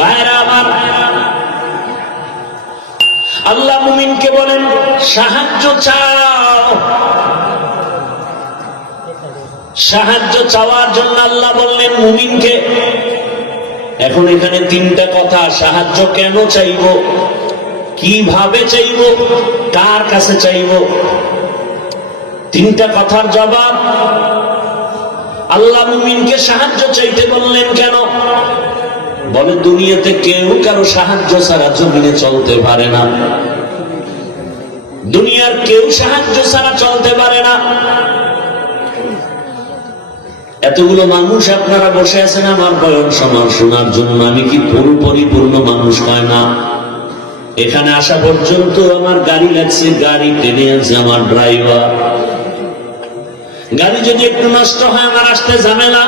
ভাইরা আমার, আল্লাহ মুমিনকে বলেন সাহায্য চাও। সাহায্য চাওয়ার জন্য আল্লাহ বললেন মুমিনকে। এখন এখানে তিনটা কথা, সাহায্য কেন চাইব, কিভাবে চাইব, কার কাছে চাইব, তিনটা কথার জবাব। আল্লাহ মুমিনকে সাহায্য চাইতে বললেন কেন? বলে দুনিয়াতে কেউ কারো সাহায্য ছাড়া জমিনে চলতে পারে না। দুনিয়ার কেউ সাহায্য ছাড়া চলতে পারে না। এতগুলো মানুষ আপনারা বসে আছেন আমার বয়ান শোনার জন্য। আমি কি পরিপূর্ণ মানুষ হয় না? এখানে আসা পর্যন্ত আমার গাড়ি লাগছে, গাড়ি টেনে আছে আমার ড্রাইভার। গাড়ি যদি একটু নষ্ট হয় আমার আসতে ঝামেলা।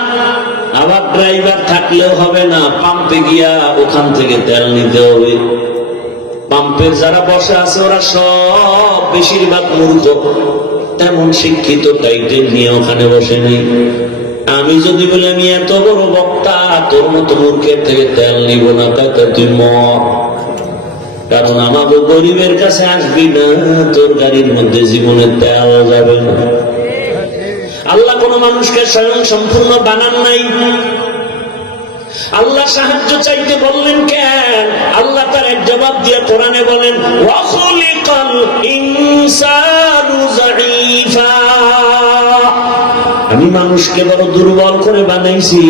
আবার ড্রাইভার থাকলেও হবে না, পাম্পে গিয়া ওখান থেকে তেল নিতে হবে। পাম্পের যারা বসে আছে ওরা সব বেশিরভাগ মূর্খ, তেমন শিক্ষিত টাইটেল নিয়ে ওখানে বসে নেই। আমি যদি বলে আমি এত বড় বক্তা, তোর মতো মূর্খের থেকে তেল নিব না, কত তুই মর। কারণ আমাকে গরিবের কাছে আসবি না, তোর গাড়ির মধ্যে জীবনে তেল যাবে না। আল্লাহ কোন মানুষকে স্বয়ং সম্পূর্ণ বানান নাই। আল্লাহ সাহায্য চাইতে বললেন কেন? আল্লাহ তার এক জবাব দিয়ে কোরআনে বলেন ওয়া খুলিকাল ইনসানু যায়ীফা। আমি মানুষকে বড় দুর্বল করে বানাইছি,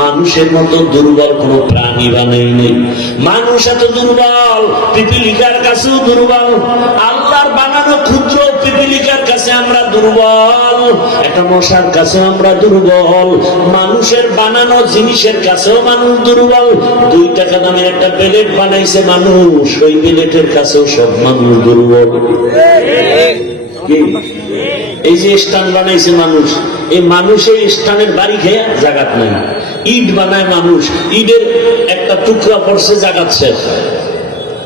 মানুষের মতো দুর্বল কোন প্রাণী বানাই নেই। মানুষ এত দুর্বল, পিপিলিকার কাছেও দুর্বল। আল্লাহর বানানো ক্ষুদ্র পিপিলিকার কাছে আমরা দুর্বল, একটা মশার কাছে আমরা দুর্বল, মানুষের বানানো জিনিসের কাছেও মানুষ দুর্বল। 2 টাকা দামের একটা প্লেট বানাইছে মানুষ, ওই প্লেটের কাছেও সব মানুষ দুর্বল। এই যে স্টান বানাইছে মানুষ, এই মানুষের স্টানের বাড়ি খেয়ে জাগাত নাই। ইট বানায় মানুষ, ইটের একটা টুকরা পড়ছে জাগাত শেষ।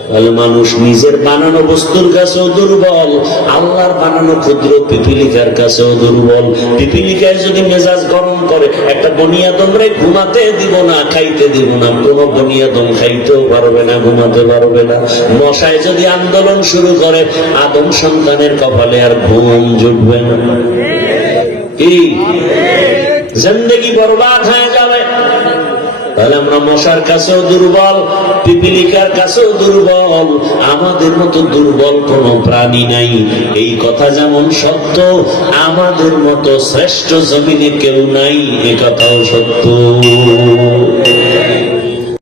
তাহলে মানুষ নিজের বানানো বস্তুর কাছেও দুর্বল, আল্লাহর বানানো ক্ষুদ্র পিপিলিকার কাছেও দুর্বল। পিপিলিকায় যদি মেজাজ গরম করে, একটা বনিয়াদমরে ঘুমাতে দিব না, খাইতে দিব না। কোন বনিয়াদম খাইতেও পারবে না, ঘুমাতে পারবে না। মশায় যদি আন্দোলন শুরু করে, আদম সন্তানের কপালে আর ঘুম জুটবে না। কি জিন্দেগি বরবাদ হয়ে যাবে। তাহলে আমরা মশার কাছেও দুর্বল, পিপিলিকার কাছেও দুর্বল, আমাদের মতো দুর্বল কোন প্রাণী নাই। এই কথা যেমন সত্য, আমাদের মতো শ্রেষ্ঠ জমিনে কেউ নাই, এ কথাও সত্য।